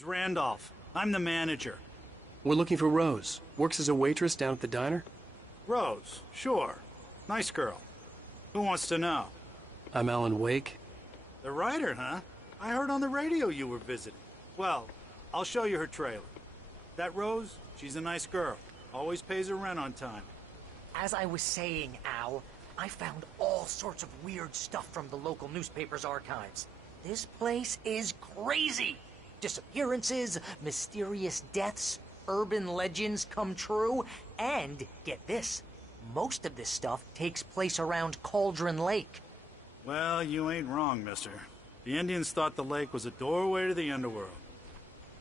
It's Randolph. I'm the manager. We're looking for Rose. Works as a waitress down at the diner. Rose, sure. Nice girl. Who wants to know? I'm Alan Wake. The writer, huh? I heard on the radio you were visiting. Well, I'll show you her trailer. That Rose, she's a nice girl. Always pays her rent on time. As I was saying, Al, I found all sorts of weird stuff from the local newspaper's archives. This place is crazy! Disappearances, mysterious deaths, urban legends come true, and, get this, most of this stuff takes place around Cauldron Lake. Well, you ain't wrong, mister. The Indians thought the lake was a doorway to the underworld.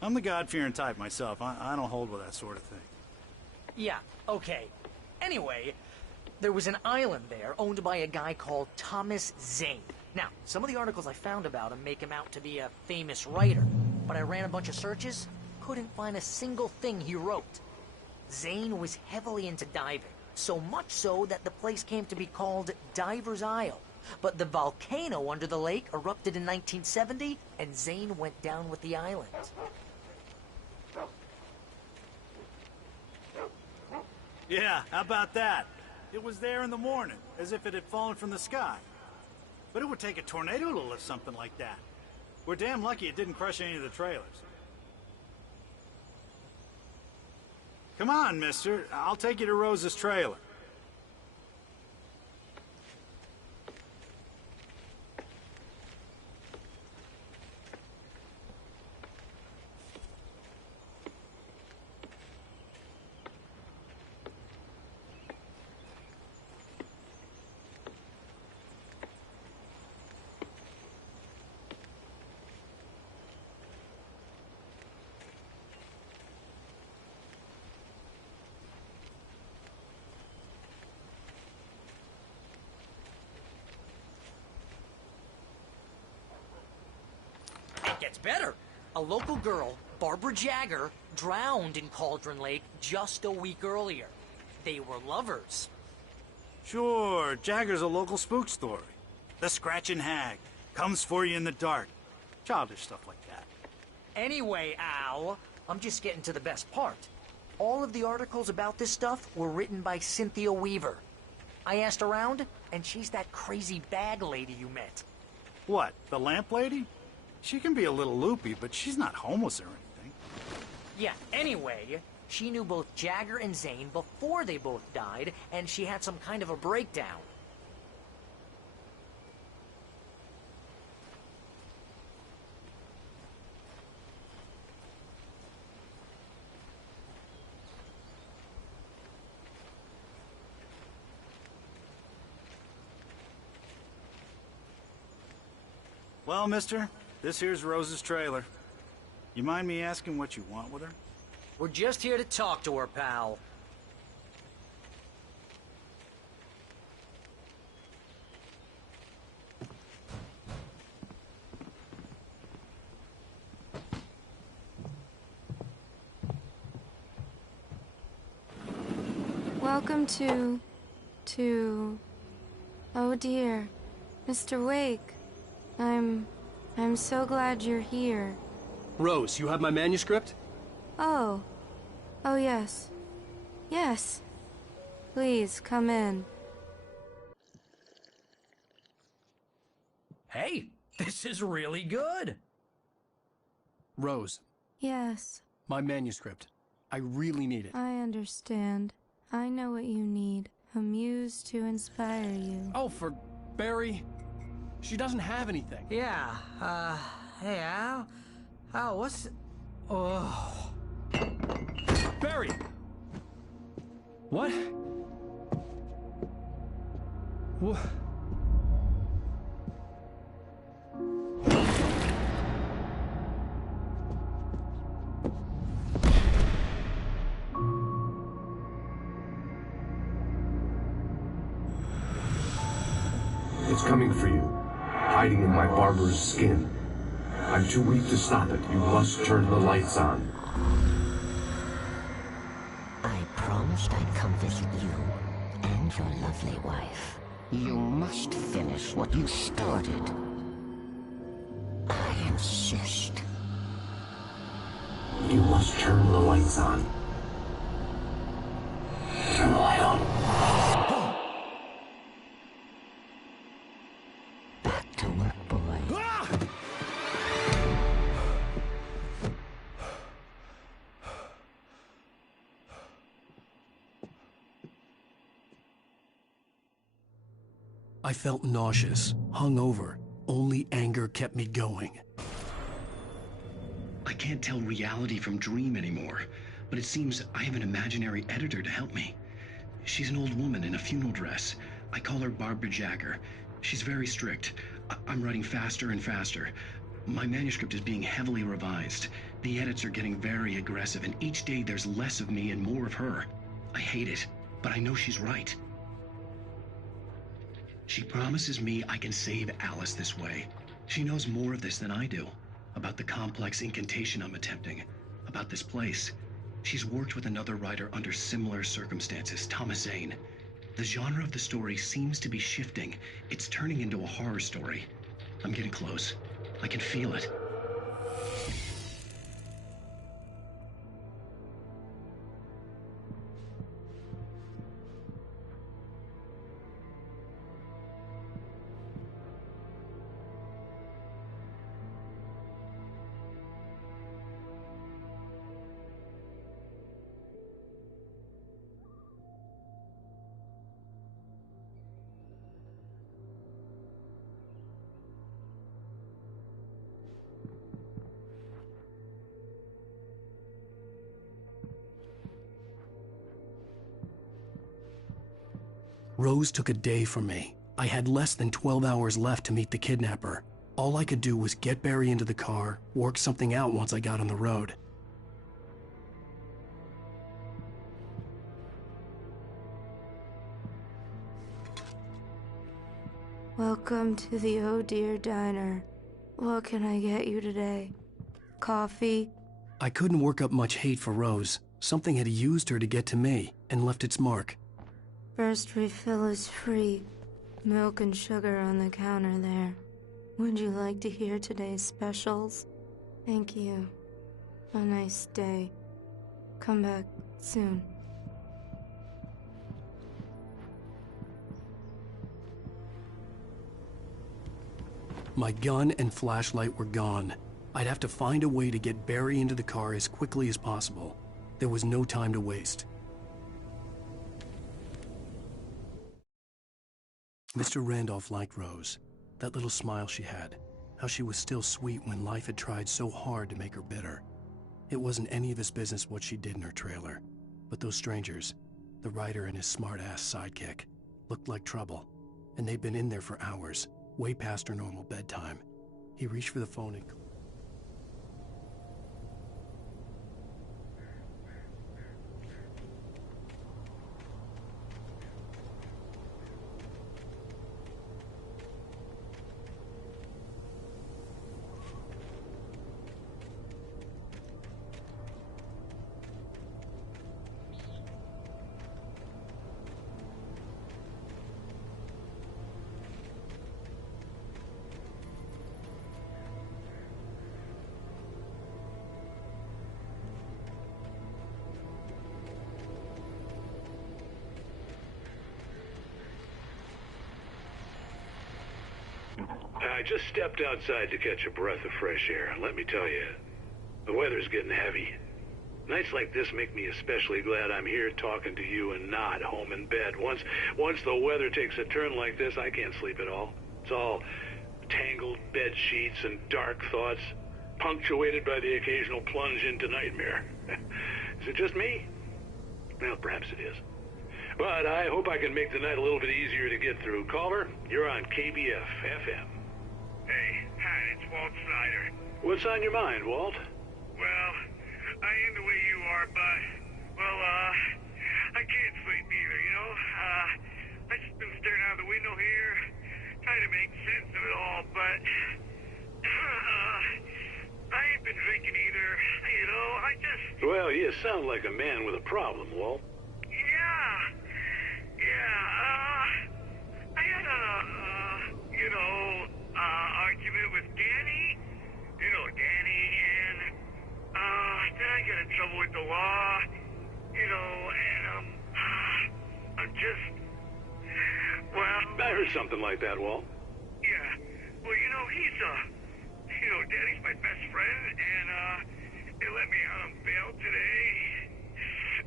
I'm the God-fearing type myself. I don't hold with that sort of thing. Yeah, okay. Anyway, there was an island there owned by a guy called Thomas Zane. Now, some of the articles I found about him make him out to be a famous writer, but I ran a bunch of searches, couldn't find a single thing he wrote. Zane was heavily into diving, so much so that the place came to be called Diver's Isle. But the volcano under the lake erupted in 1970, and Zane went down with the island. Yeah, how about that? It was there in the morning, as if it had fallen from the sky. But it would take a tornado to lift something like that. We're damn lucky it didn't crush any of the trailers. Come on, mister. I'll take you to Rose's trailer. Gets better. A local girl, Barbara Jagger, drowned in Cauldron Lake just a week earlier. They were lovers. Sure, Jagger's a local spook story. The Scratching Hag. Comes for you in the dark. Childish stuff like that. Anyway, Al, I'm just getting to the best part. All of the articles about this stuff were written by Cynthia Weaver. I asked around, and she's that crazy bag lady you met. What, the lamp lady? She can be a little loopy, but she's not homeless or anything. Yeah, anyway, she knew both Jagger and Zane before they both died, and she had some kind of a breakdown. Well, mister, this here's Rose's trailer. You mind me asking what you want with her? We're just here to talk to her, pal. Welcome to... Oh dear, Mr. Wake. I'm so glad you're here. Rose, you have my manuscript? Oh. Oh, yes. Yes. Please, come in. Hey, this is really good. Rose, Yes, my manuscript. I really need it. I understand. I know what you need. A muse to inspire you. Oh, for Barry. She doesn't have anything. Yeah, hey, Al? Al, what's... Oh... Barry! What? What? It's coming for you, hiding in my barber's skin. I'm too weak to stop it. You must turn the lights on. I promised I'd come visit you and your lovely wife. You must finish what you started. I insist. must turn the lights on. Turn the light on. Back to work, boy. I felt nauseous, hungover. Only anger kept me going. I can't tell reality from dream anymore, but it seems I have an imaginary editor to help me. She's an old woman in a funeral dress. I call her Barbara Jagger. She's very strict. I'm writing faster and faster. My manuscript is being heavily revised. The edits are getting very aggressive, and each day there's less of me and more of her. I hate it, but I know she's right. She promises me I can save Alice this way. She knows more of this than I do. About the complex incantation I'm attempting. About this place. She's worked with another writer under similar circumstances, Thomas Zane. The genre of the story seems to be shifting. It's turning into a horror story. I'm getting close. I can feel it. Rose took a day from me. I had less than 12 hours left to meet the kidnapper. All I could do was get Barry into the car, work something out once I got on the road. Welcome to the Oh Dear Diner. What can I get you today? Coffee? I couldn't work up much hate for Rose. Something had used her to get to me and left its mark. First refill is free. Milk and sugar on the counter there. Would you like to hear today's specials? Thank you. A nice day. Come back soon. My gun and flashlight were gone. I'd have to find a way to get Barry into the car as quickly as possible. There was no time to waste. Mr. Randolph liked Rose. That little smile she had. How she was still sweet when life had tried so hard to make her bitter. It wasn't any of his business what she did in her trailer. But those strangers, the writer and his smart-ass sidekick, looked like trouble. And they'd been in there for hours, way past her normal bedtime. He reached for the phone and... I just stepped outside to catch a breath of fresh air, and let me tell you, the weather's getting heavy. Nights like this make me especially glad I'm here talking to you and not home in bed. Once the weather takes a turn like this, I can't sleep at all. It's all tangled bed sheets and dark thoughts, punctuated by the occasional plunge into nightmare. Is it just me? Well, perhaps it is. But I hope I can make the night a little bit easier to get through. Caller, you're on KBF FM. Hey, hi, it's Walt Snyder. What's on your mind, Walt? Well, I am the way you are, but, I can't sleep either, you know? I just been staring out the window here, trying to make sense of it all, but, I ain't been drinking either, you know, I just... Well, you sound like a man with a problem, Walt. I had argument with Danny, and, then I got a you know, and, I'm just, well... I heard something like that, Walt. Yeah, well, you know, he's, Daddy's my best friend, and, they let me out on bail today.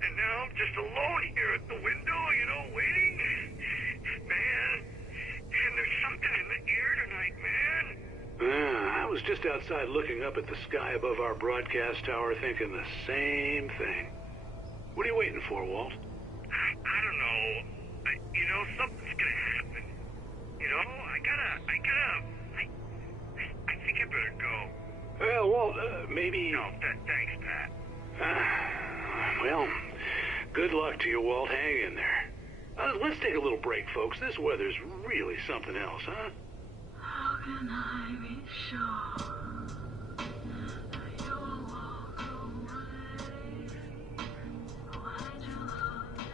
And now I'm just alone here at the window, you know, waiting. Man, and there's something in the air tonight, man. I was just outside looking up at the sky above our broadcast tower thinking the same thing. What are you waiting for, Walt? I don't know. You know, something's gonna happen. You know, I think I better go. Well, Walt, maybe... No, thanks, Pat. Well, good luck to you, Walt. Hang in there. Let's take a little break, folks. This weather's really something else, huh? How can I be sure that you will walk away? Why'd you love me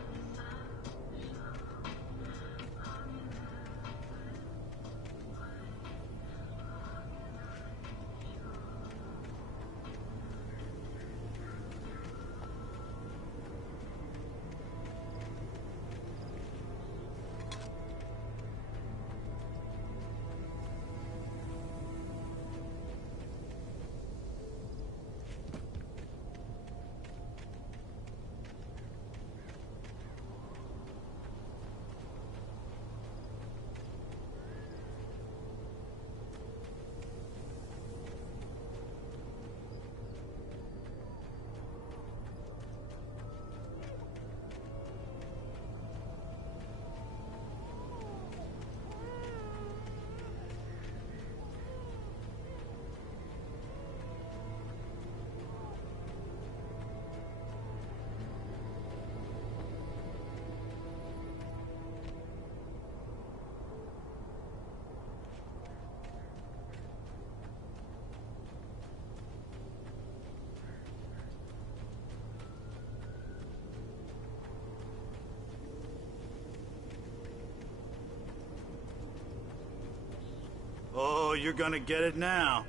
Oh, you're gonna get it now.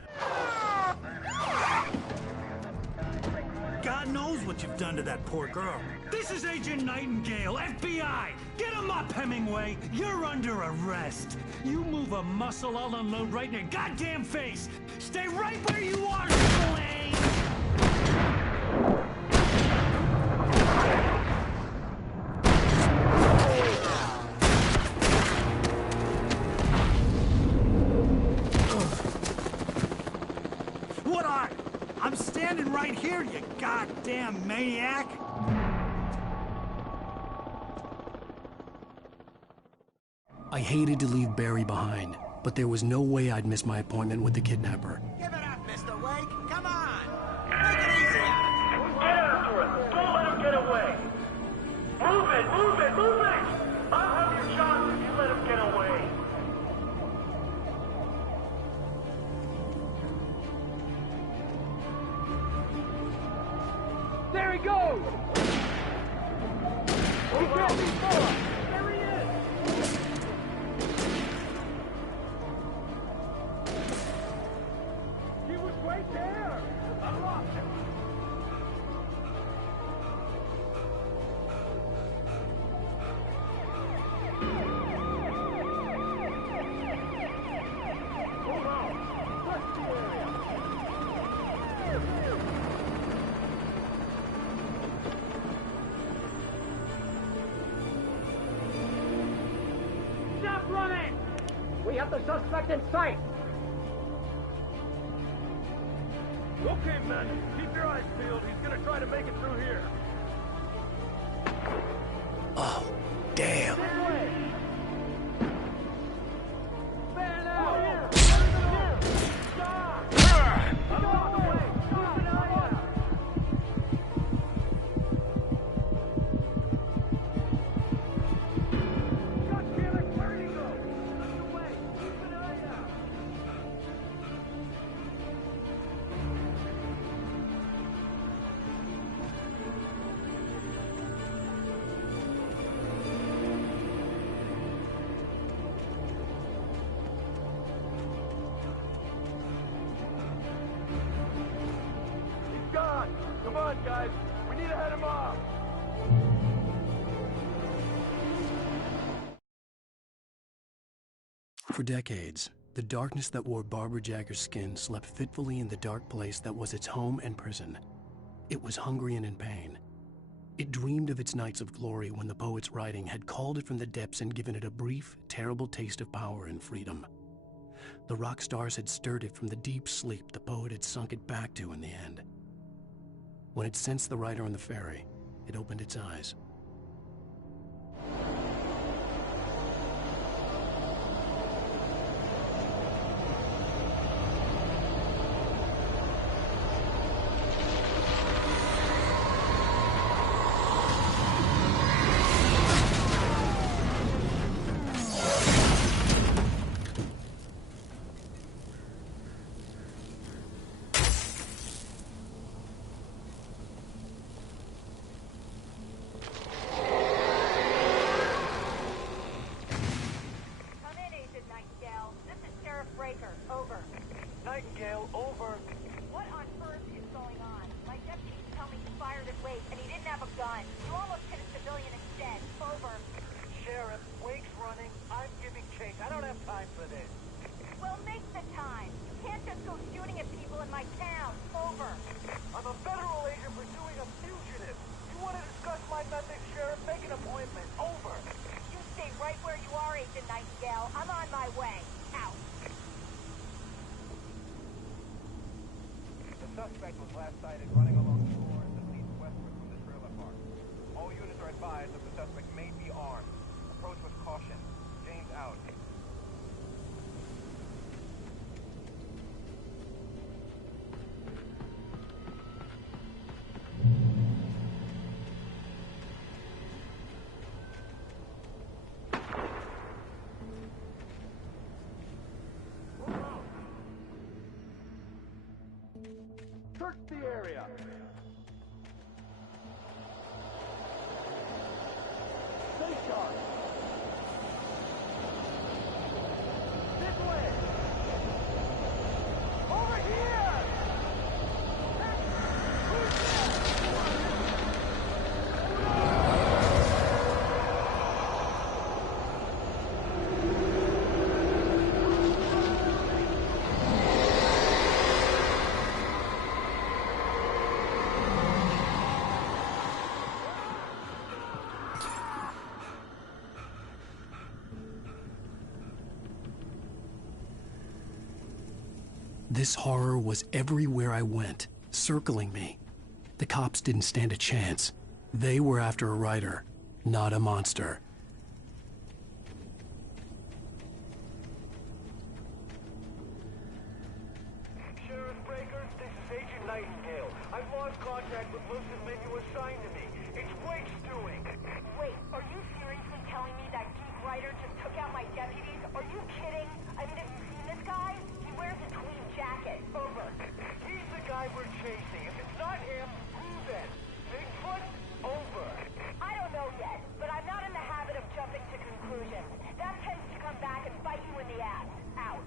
God knows what you've done to that poor girl. This is Agent Nightingale, FBI! Get him up, Hemingway! You're under arrest! You move a muscle, I'll unload right in your goddamn face! Stay right where you are, Slane! What are you? I'm standing right here, you goddamn maniac! I hated to leave Barry behind, but there was no way I'd miss my appointment with the kidnapper. Give it up, Mr. Wake. Come on. Take it easy on him. Get after him. Don't let him get away. Move it, move it, move it! I'll have your shot if you let him get away. There he goes. He can't be more. There he is. He was right there. I lost him. Hold on. Touch the area. Stop running! We have the suspect in sight. Okay, men. Keep your eyes peeled. He's gonna try to make it through here. Oh, damn. This way. Fan out. Stop! Get out of the way. Keep an eye out. God damn it, where'd he go? Out of the way. Keep an eye out. He's gone. Come on, guys. We need to head him off. For decades, the darkness that wore Barbara Jagger's skin slept fitfully in the dark place that was its home and prison. It was hungry and in pain. It dreamed of its nights of glory when the poet's writing had called it from the depths and given it a brief, terrible taste of power and freedom. The rock stars had stirred it from the deep sleep the poet had sunk it back to in the end. When it sensed the writer on the ferry, it opened its eyes. Nightingale, over. What on earth is going on? My deputies tell me he fired at Wake, and he didn't have a gun. You almost hit a civilian instead. Over. Sheriff, Wake's running. I'm giving chase. I don't have time for this. Well, make the time. You can't just go shooting at people in my town. Over. I'm a federal agent pursuing a fugitive. You want to discuss my methods, Sheriff? Make an appointment. Over. You stay right where you are, Agent Nightingale. I'm on my way. Out. The suspect was last sighted running along the shore that leads westward from the trailer park. All units are advised that the suspect may be armed. Approach with caution. James out. Search the area. Stay sharp. This way. Over here. This horror was everywhere I went, circling me. The cops didn't stand a chance. They were after a writer, not a monster. Sheriff Breakers, this is Agent Nightingale. I've lost contact with most of the men you assigned to me. It's Wake's doing. Wait, are you seriously telling me that geek writer just took out my deputies? Are you kidding? I mean, have you seen this guy? He wears a tweed jacket. Over. He's the guy we're chasing. If it's not him, who then? Bigfoot? Over. I don't know yet, but I'm not in the habit of jumping to conclusions. That tends to come back and bite you in the ass. Out.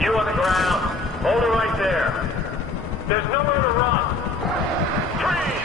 You on the ground. Hold it right there. There's nowhere to run. Freeze!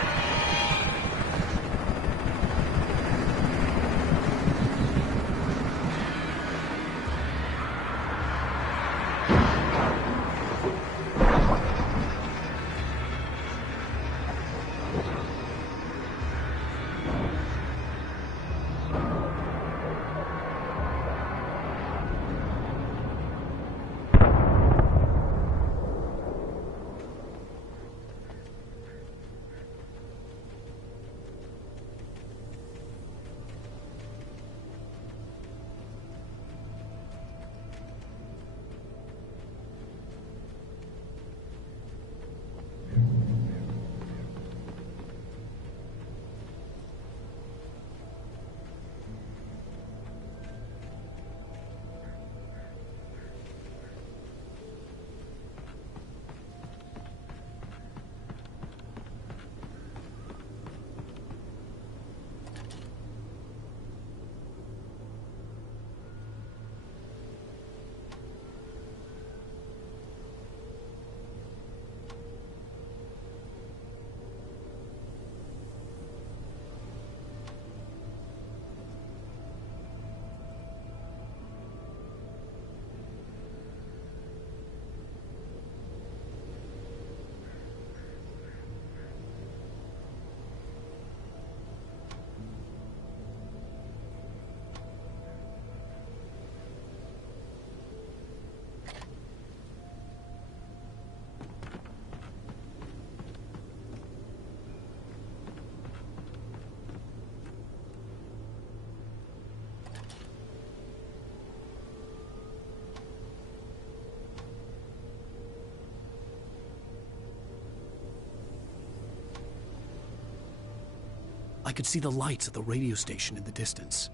I could see the lights of the radio station in the distance.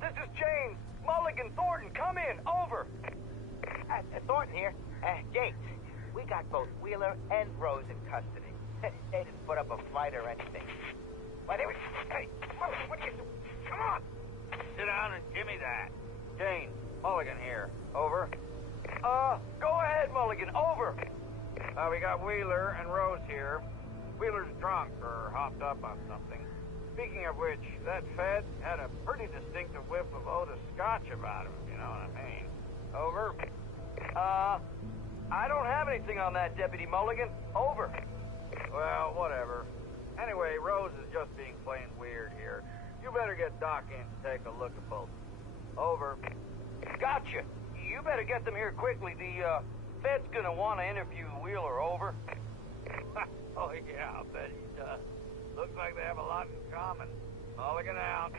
This is James. Mulligan, Thornton, come in. Over. Thornton here. Gates, we got both Wheeler and Rose in custody. They didn't put up a fight or anything. Why, they were... Hey, what are you doing? Come on! Sit down and give me that. James, Mulligan here. Over. Go ahead, Mulligan. Over. We got Wheeler and Rose here. Wheeler's drunk or hopped up on something. Speaking of which, that Fed had a pretty distinctive whiff of Otis Scotch about him, if you know what I mean. Over. I don't have anything on that, Deputy Mulligan. Over. Well, whatever. Anyway, Rose is just being plain weird here. You better get Doc in to take a look at both. Over. Gotcha. You better get them here quickly. The, Fed's gonna want to interview Wheeler. Over. Oh, yeah, I'll bet he does. Looks like they have a lot in common. Mulligan out.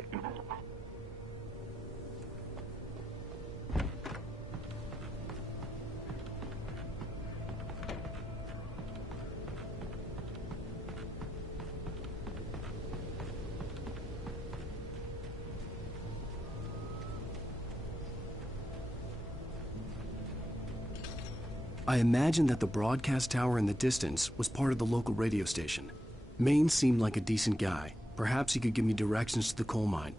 I imagined that the broadcast tower in the distance was part of the local radio station. Maine seemed like a decent guy. Perhaps he could give me directions to the coal mine.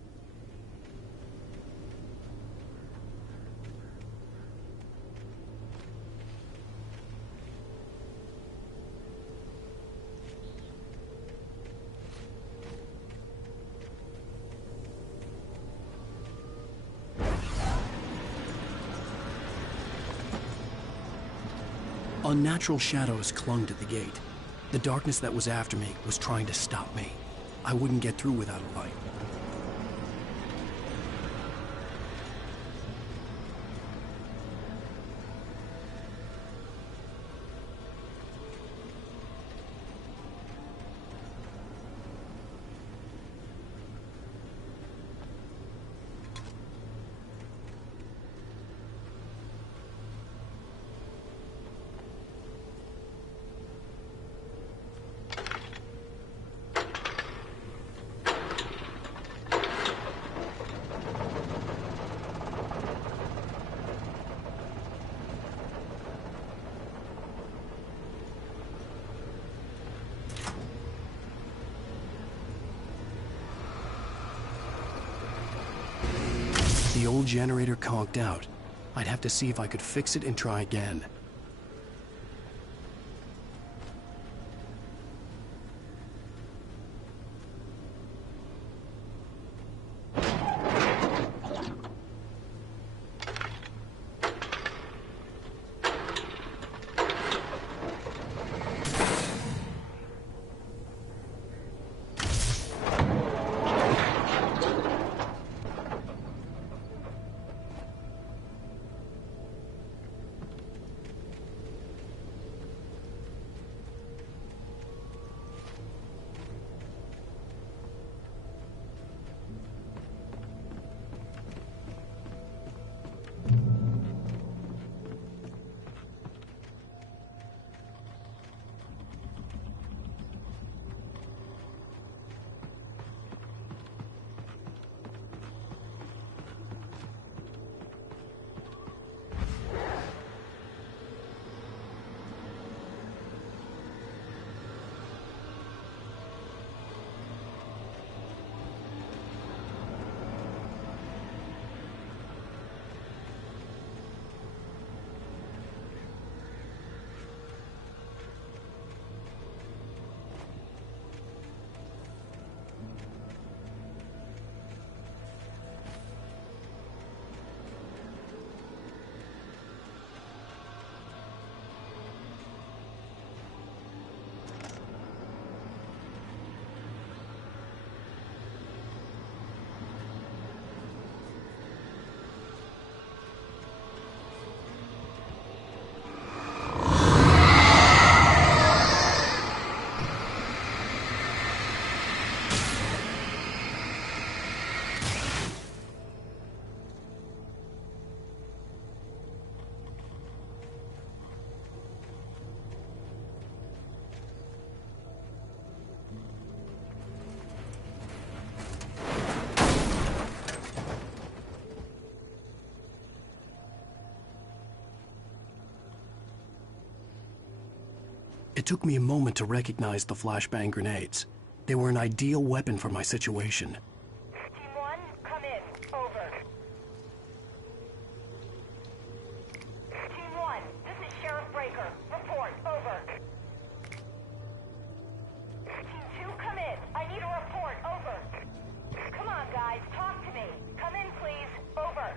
Unnatural shadows clung to the gate. The darkness that was after me was trying to stop me. I wouldn't get through without a light. The old generator conked out. I'd have to see if I could fix it and try again. It took me a moment to recognize the flashbang grenades. They were an ideal weapon for my situation. Team 1, come in. Over. Team 1, this is Sheriff Breaker. Report. Over. Team 2, come in. I need a report. Over. Come on, guys. Talk to me. Come in, please. Over.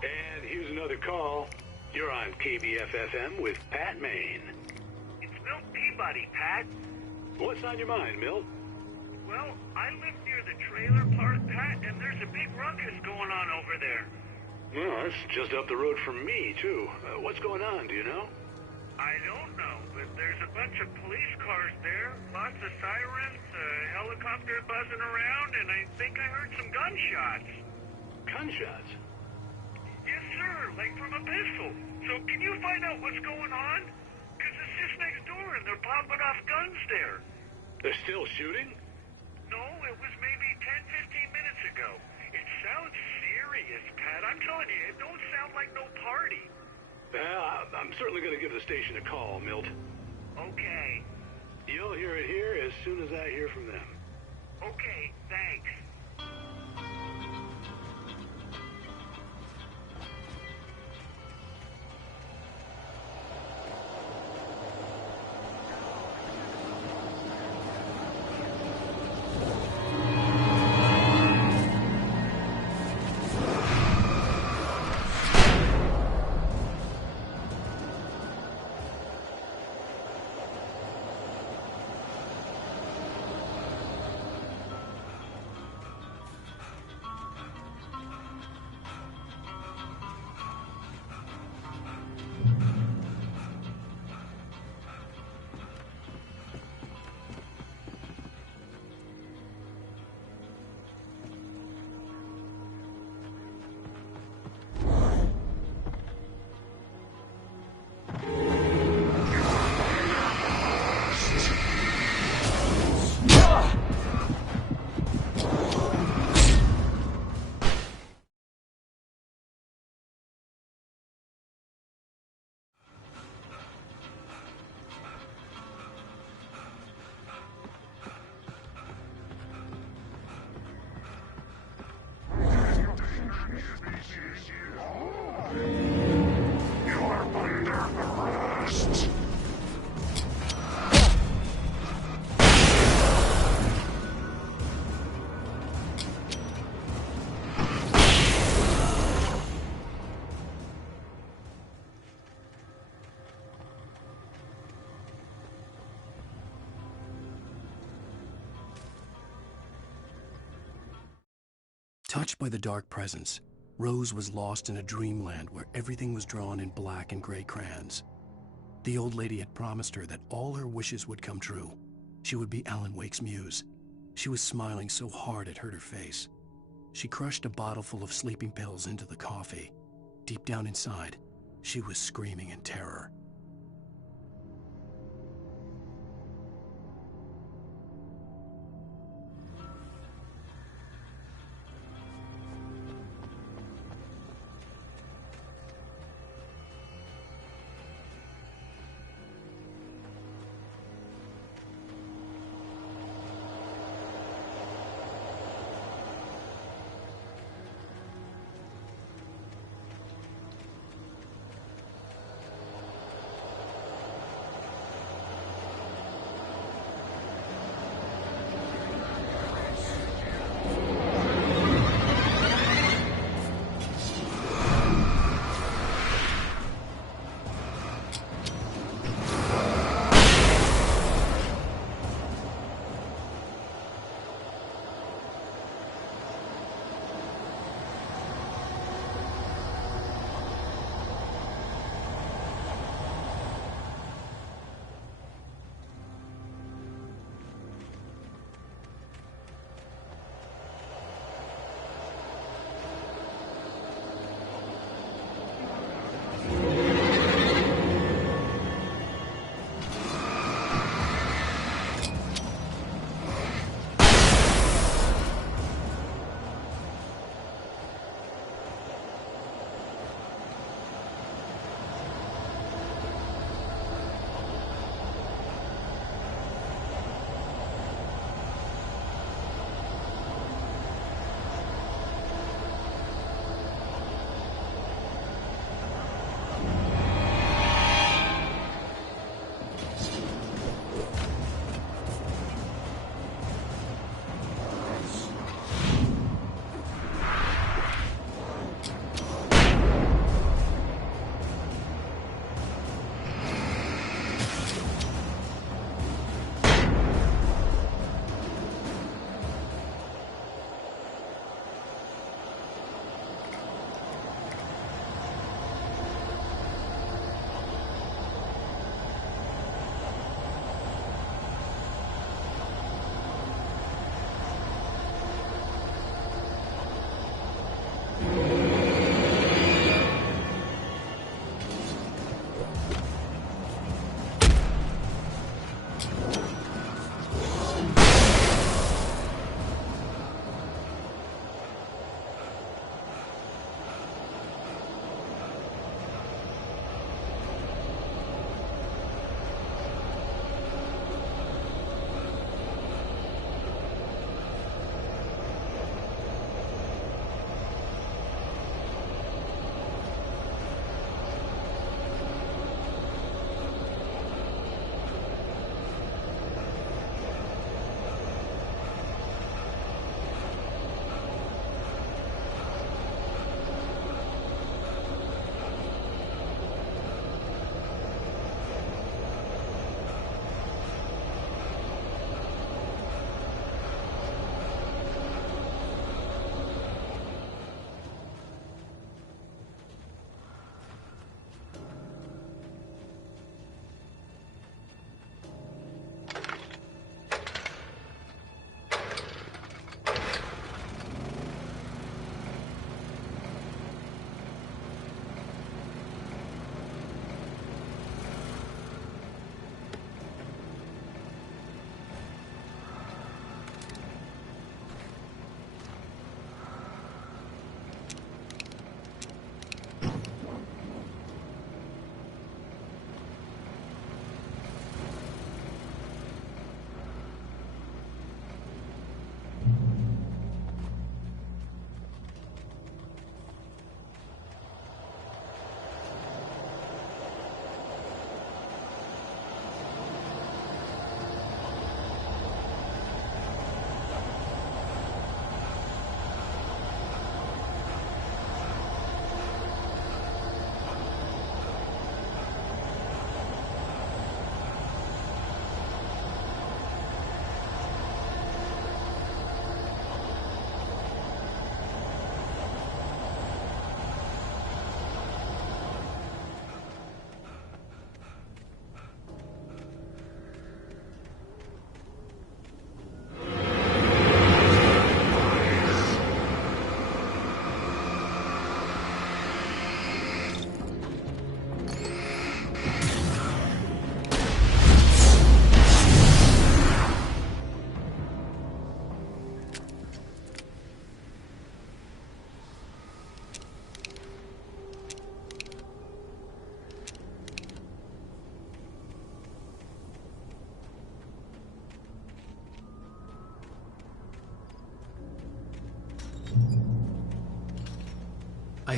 And here's another call. You're on KBF-FM with Pat Maine. It's Milt Peabody, Pat. What's on your mind, Milt? Well, I live near the trailer park, Pat, and there's a big ruckus going on over there. Well, that's just up the road from me, too. What's going on, do you know? I don't know, but there's a bunch of police cars there, lots of sirens, a helicopter buzzing around, and I think I heard some gunshots. Gunshots? Yes, sir, like from a pistol. So can you find out what's going on? Because it's just next door and they're popping off guns there. They're still shooting? No, it was maybe 10, 15 minutes ago. It sounds serious, Pat. I'm telling you, it don't sound like no party. Well, I'm certainly going to give the station a call, Milt. Okay. You'll hear it here as soon as I hear from them. Okay, thanks. Touched by the dark presence, Rose was lost in a dreamland where everything was drawn in black and gray crayons. The old lady had promised her that all her wishes would come true. She would be Alan Wake's muse. She was smiling so hard it hurt her face. She crushed a bottle full of sleeping pills into the coffee. Deep down inside, she was screaming in terror.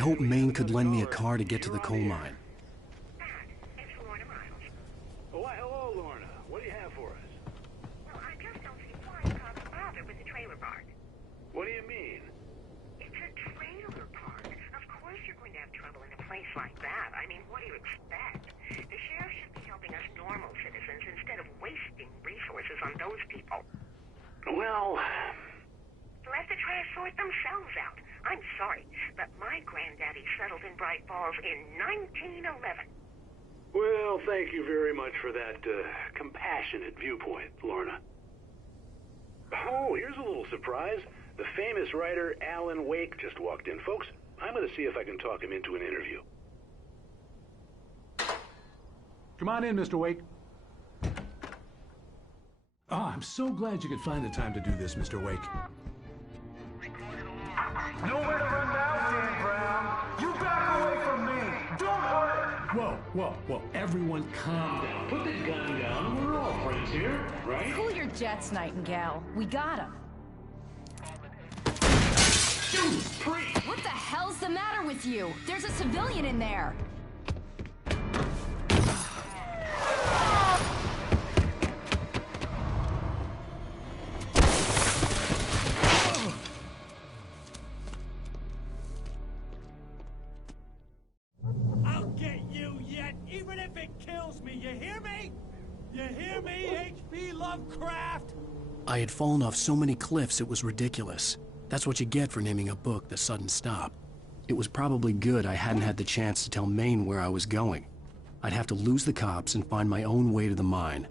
hope Maine could lend me a car to get to the coal mine. Oh, why, hello, Lorna. What do you have for us? Well, I just don't see why you gotta bother with the trailer park. What do you mean? It's a trailer park. Of course you're going to have trouble in a place like that. I mean, what do you expect? The sheriff should be helping us normal citizens instead of wasting resources on those people. Well... Let the trash sort themselves out. I'm sorry, but my granddaddy settled in Bright Falls in 1911. Well, thank you very much for that compassionate viewpoint, Lorna. Oh, here's a little surprise. The famous writer Alan Wake just walked in. Folks, I'm going to see if I can talk him into an interview. Come on in, Mr. Wake. Oh, I'm so glad you could find the time to do this, Mr. Wake. Nowhere to run now, Dan Brown. You back away from me. Don't hurt. Whoa. Everyone calm down. Put the gun down. We're all friends here, right? Cool your jets, Nightingale. We got him. What the hell's the matter with you? There's a civilian in there. I'll get you yet, even if it kills me. You hear me? You hear me, H.P. Lovecraft? I had fallen off so many cliffs it was ridiculous. That's what you get for naming a book The Sudden Stop. It was probably good I hadn't had the chance to tell Maine where I was going. I'd have to lose the cops and find my own way to the mine.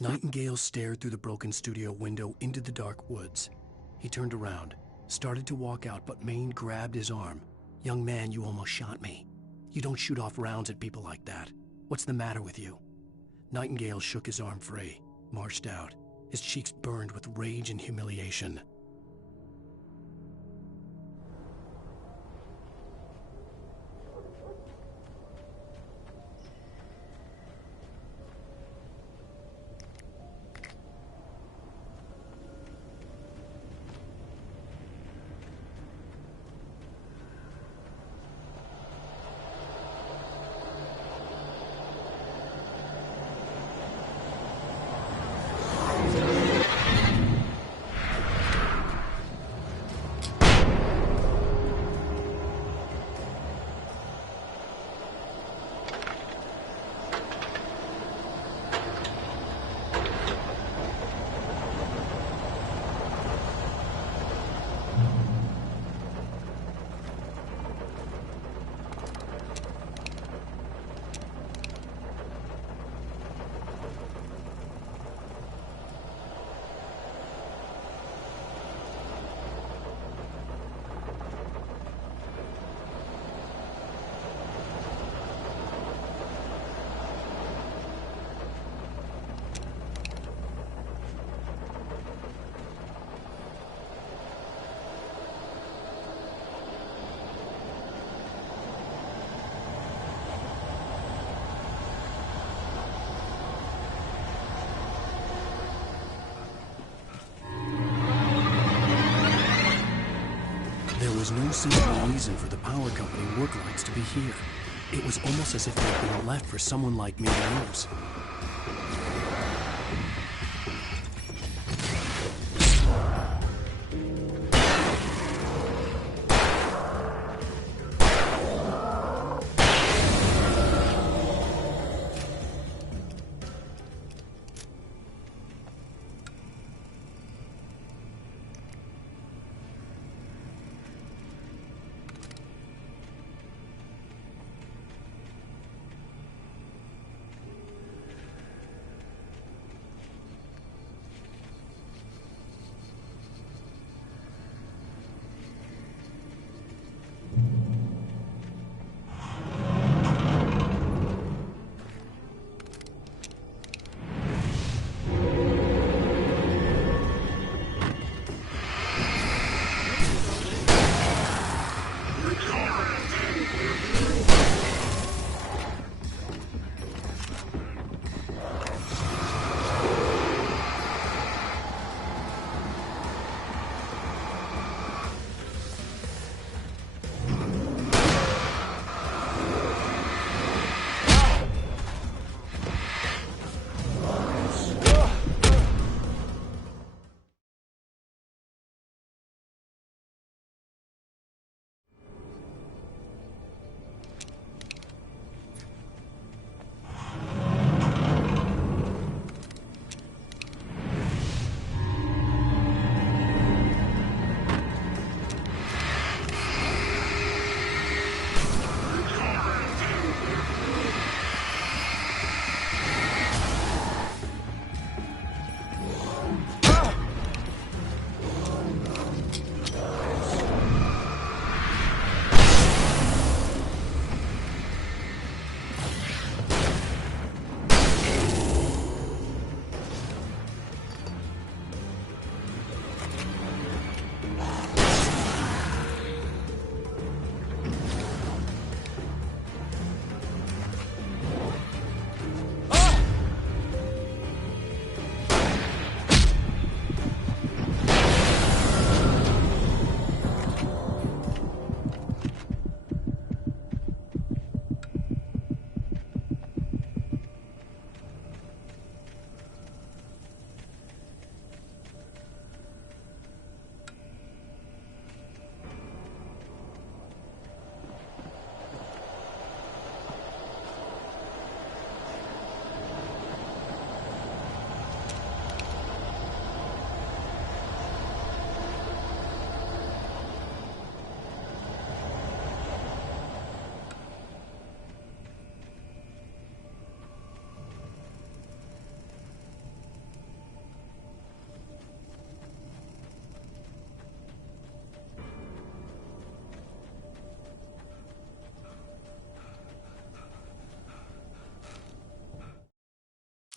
Nightingale stared through the broken studio window into the dark woods. He turned around, started to walk out, but Maine grabbed his arm. "Young man, you almost shot me. You don't shoot off rounds at people like that. What's the matter with you?" Nightingale shook his arm free, marched out. His cheeks burned with rage and humiliation. There was no simple reason for the power company work lights to be here. It was almost as if they'd been left for someone like me to use.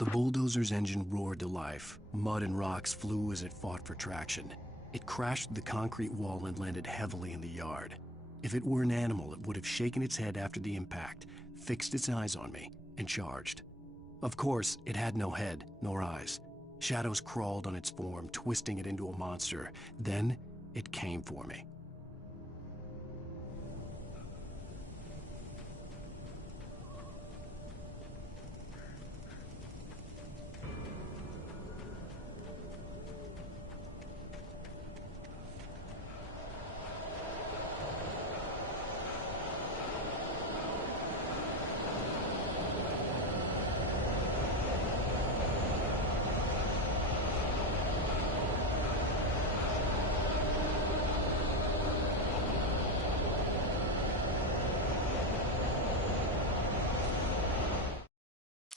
The bulldozer's engine roared to life. Mud and rocks flew as it fought for traction. It crashed through the concrete wall and landed heavily in the yard. If it were an animal, it would have shaken its head after the impact, fixed its eyes on me, and charged. Of course, it had no head, nor eyes. Shadows crawled on its form, twisting it into a monster. Then, it came for me.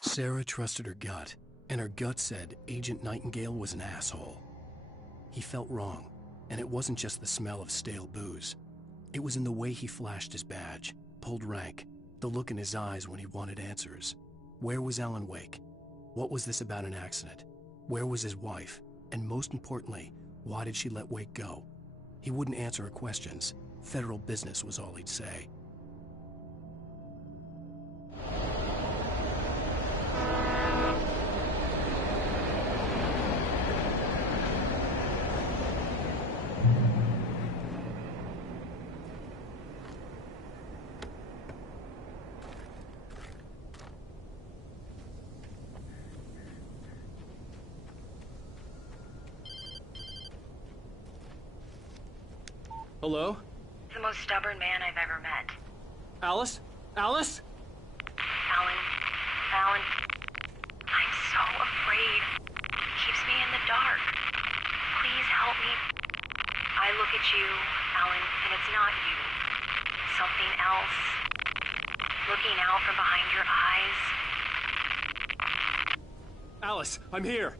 Sarah trusted her gut, and her gut said Agent Nightingale was an asshole. He felt wrong, and it wasn't just the smell of stale booze. It was in the way he flashed his badge, pulled rank, the look in his eyes when he wanted answers. Where was Alan Wake? What was this about an accident? Where was his wife? And most importantly, why did she let Wake go? He wouldn't answer her questions. Federal business was all he'd say. Hello? The most stubborn man I've ever met. Alice? Alice? Alan, I'm so afraid. He keeps me in the dark. Please help me. I look at you, Alan, and it's not you. Something else. Looking out from behind your eyes. Alice, I'm here.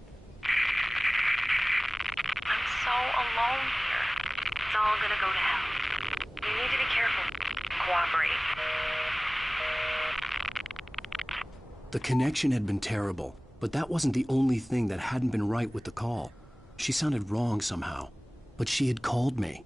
I'm so alone here. It's all gonna go to hell. You need to be careful. Cooperate. The connection had been terrible, but that wasn't the only thing that hadn't been right with the call. She sounded wrong somehow, but she had called me.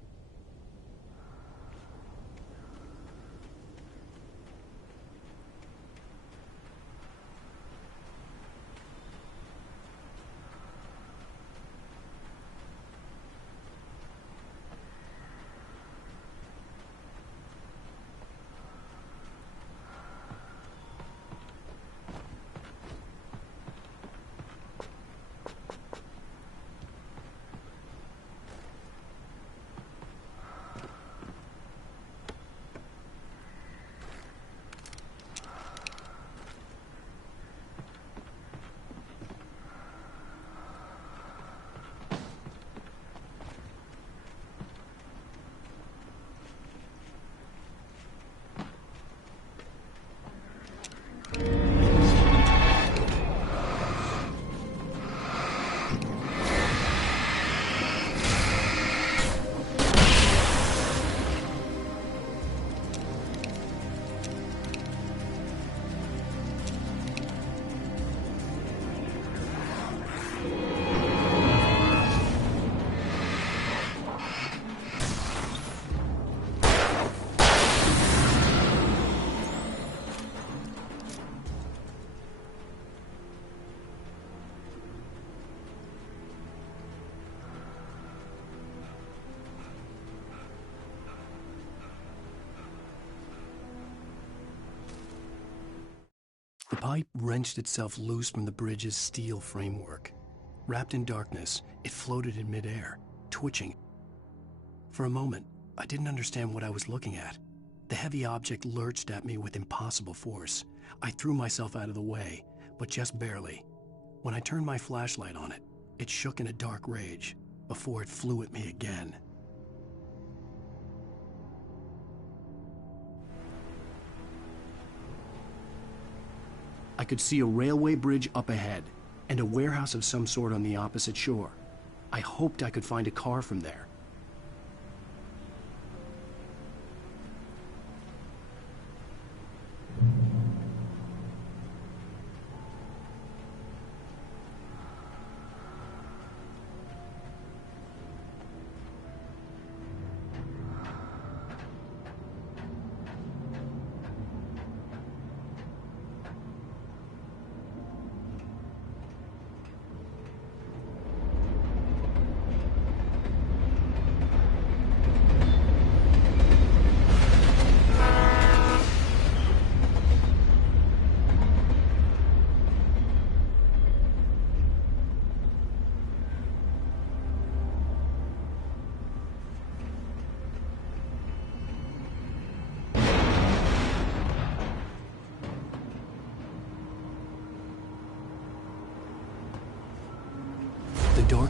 The pipe wrenched itself loose from the bridge's steel framework. Wrapped in darkness, it floated in midair, twitching. For a moment, I didn't understand what I was looking at. The heavy object lurched at me with impossible force. I threw myself out of the way, but just barely. When I turned my flashlight on it, it shook in a dark rage before it flew at me again. I could see a railway bridge up ahead, and a warehouse of some sort on the opposite shore. I hoped I could find a car from there.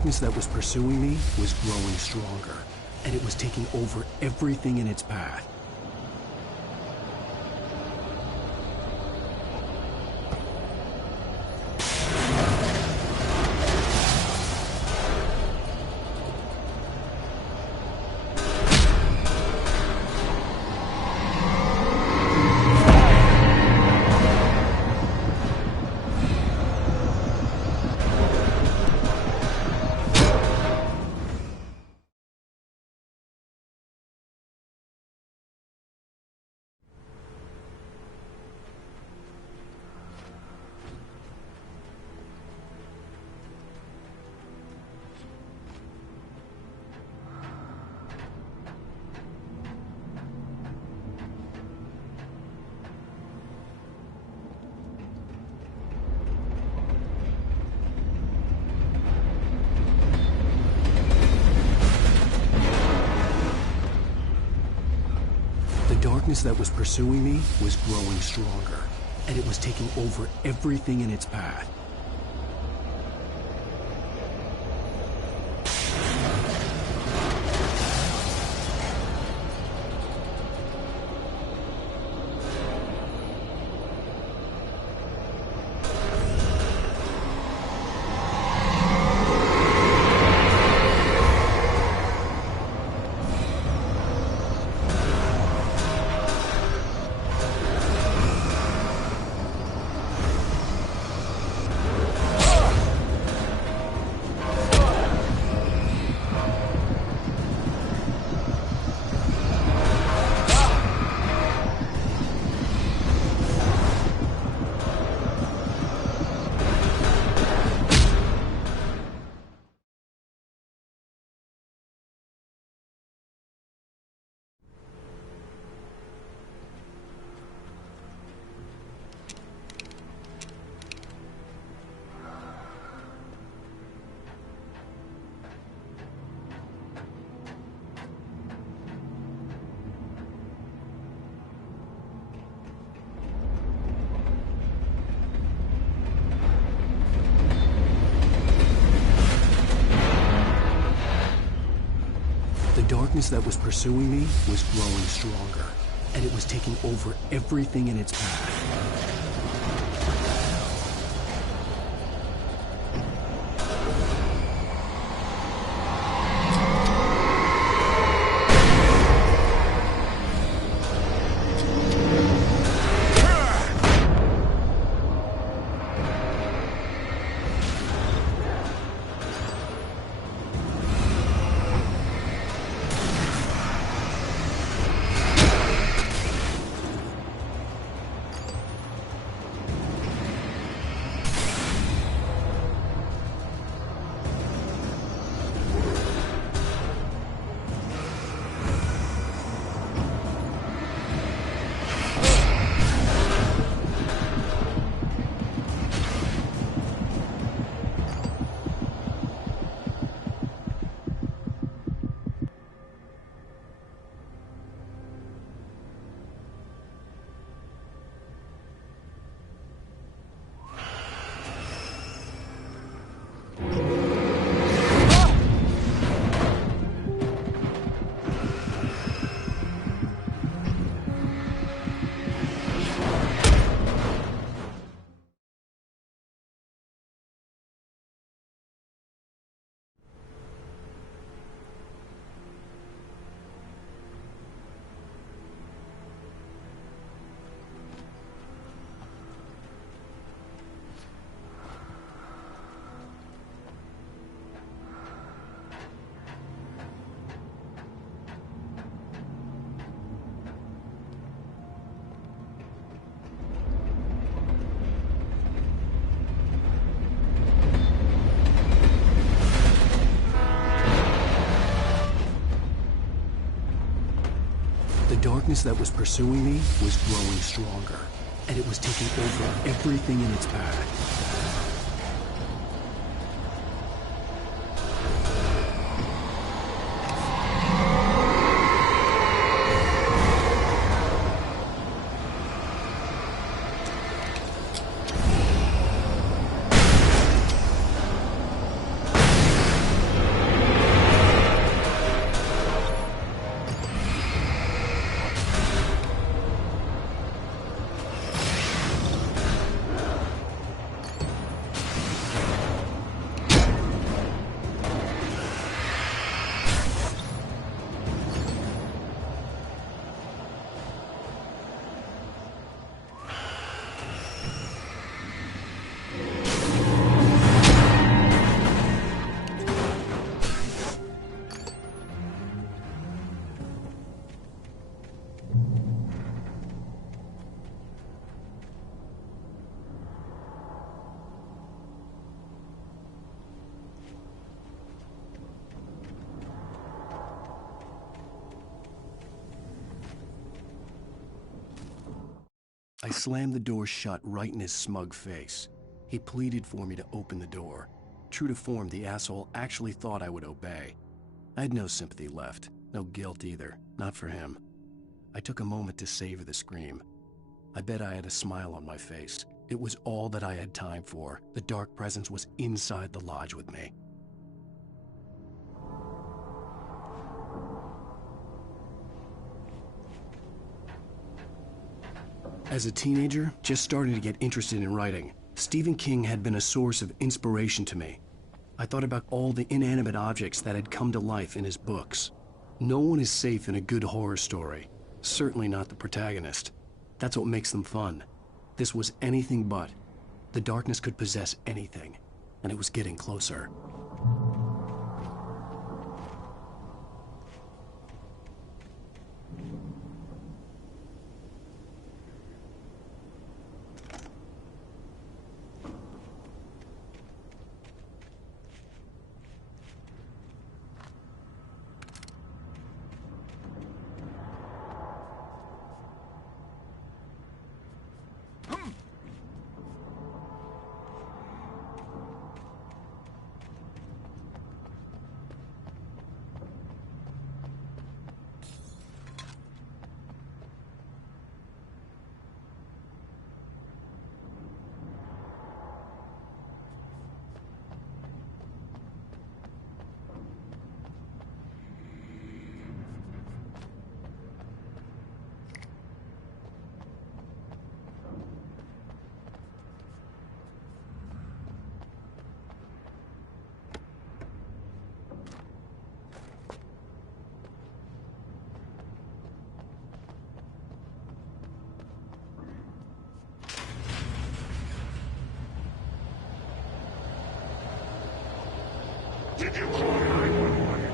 darkness that was pursuing me was growing stronger, and it was taking over everything in its path. The darkness that was pursuing me was growing stronger, and it was taking over everything in its path. The darkness that was pursuing me was growing stronger, and it was taking over everything in its path. The darkness that was pursuing me was growing stronger, and it was taking over everything in its path. slammed the door shut right in his smug face. He pleaded for me to open the door. True to form, the asshole actually thought I would obey. I had no sympathy left, no guilt either, not for him. I took a moment to savor the scream. I bet I had a smile on my face. It was all that I had time for. The dark presence was inside the lodge with me. As a teenager, just starting to get interested in writing, Stephen King had been a source of inspiration to me. I thought about all the inanimate objects that had come to life in his books. No one is safe in a good horror story. Certainly not the protagonist. That's what makes them fun. This was anything but. The darkness could possess anything, and it was getting closer. Did you call 911?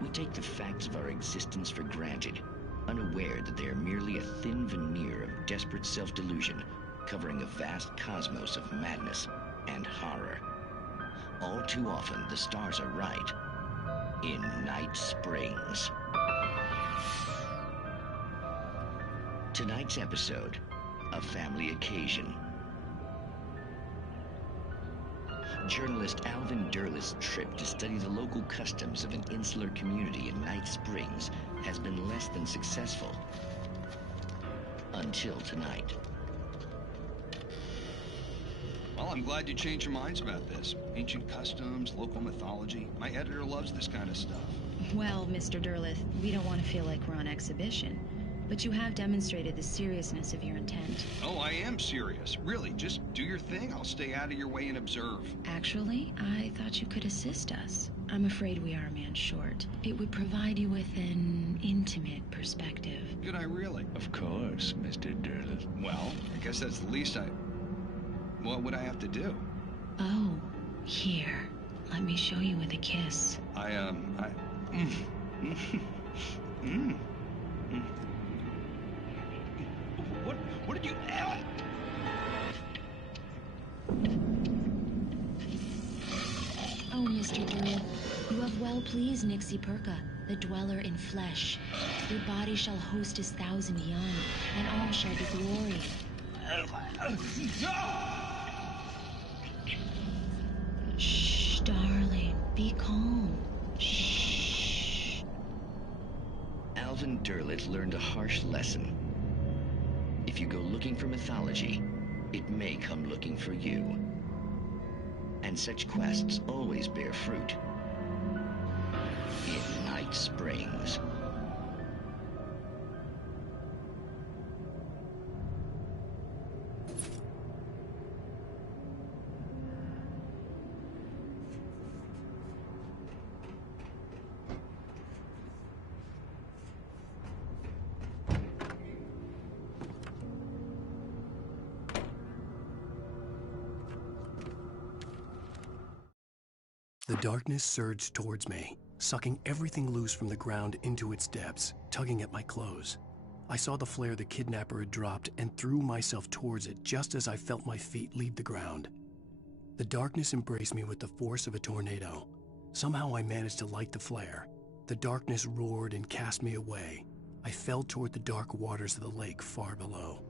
We take the facts of our existence for granted, unaware that they are merely a thin veneer of desperate self-delusion, covering a vast cosmos of madness, and horror. All too often, the stars are right in Night Springs. Tonight's episode, a family occasion. Journalist Alvin Derleth's trip to study the local customs of an insular community in Night Springs has been less than successful. Until tonight. Well, I'm glad you changed your minds about this. Ancient customs, local mythology. My editor loves this kind of stuff. Well, Mr. Derleth, we don't want to feel like we're on exhibition. But you have demonstrated the seriousness of your intent. Oh, I am serious. Really, just do your thing. I'll stay out of your way and observe. Actually, I thought you could assist us. I'm afraid we are a man short. It would provide you with an intimate perspective. Could I really? Of course, Mr. Derleth. Well, I guess that's the least what would I have to do? Oh, here. Let me show you with a kiss. What did you... Oh, Mr. Derleth, you have well pleased Nixie Perka, the dweller in flesh. Your body shall host his 1,000 young, and all shall be glory. Shh, darling, be calm. Shh. Alvin Derleth learned a harsh lesson. If you go looking for mythology, it may come looking for you. And such quests always bear fruit. In Night Springs. The darkness surged towards me, sucking everything loose from the ground into its depths, tugging at my clothes. I saw the flare the kidnapper had dropped and threw myself towards it just as I felt my feet leave the ground. The darkness embraced me with the force of a tornado. Somehow I managed to light the flare. The darkness roared and cast me away. I fell toward the dark waters of the lake far below.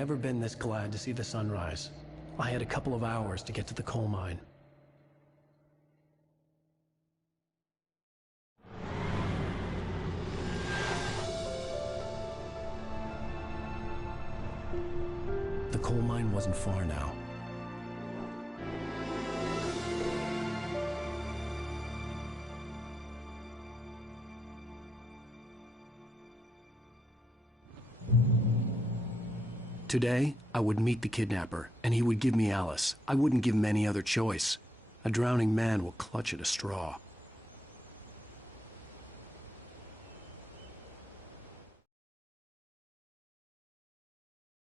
never been this glad to see the sunrise. I had a couple of hours to get to the coal mine. The coal mine wasn't far now. Today, I would meet the kidnapper, and he would give me Alice. I wouldn't give him any other choice. A drowning man will clutch at a straw.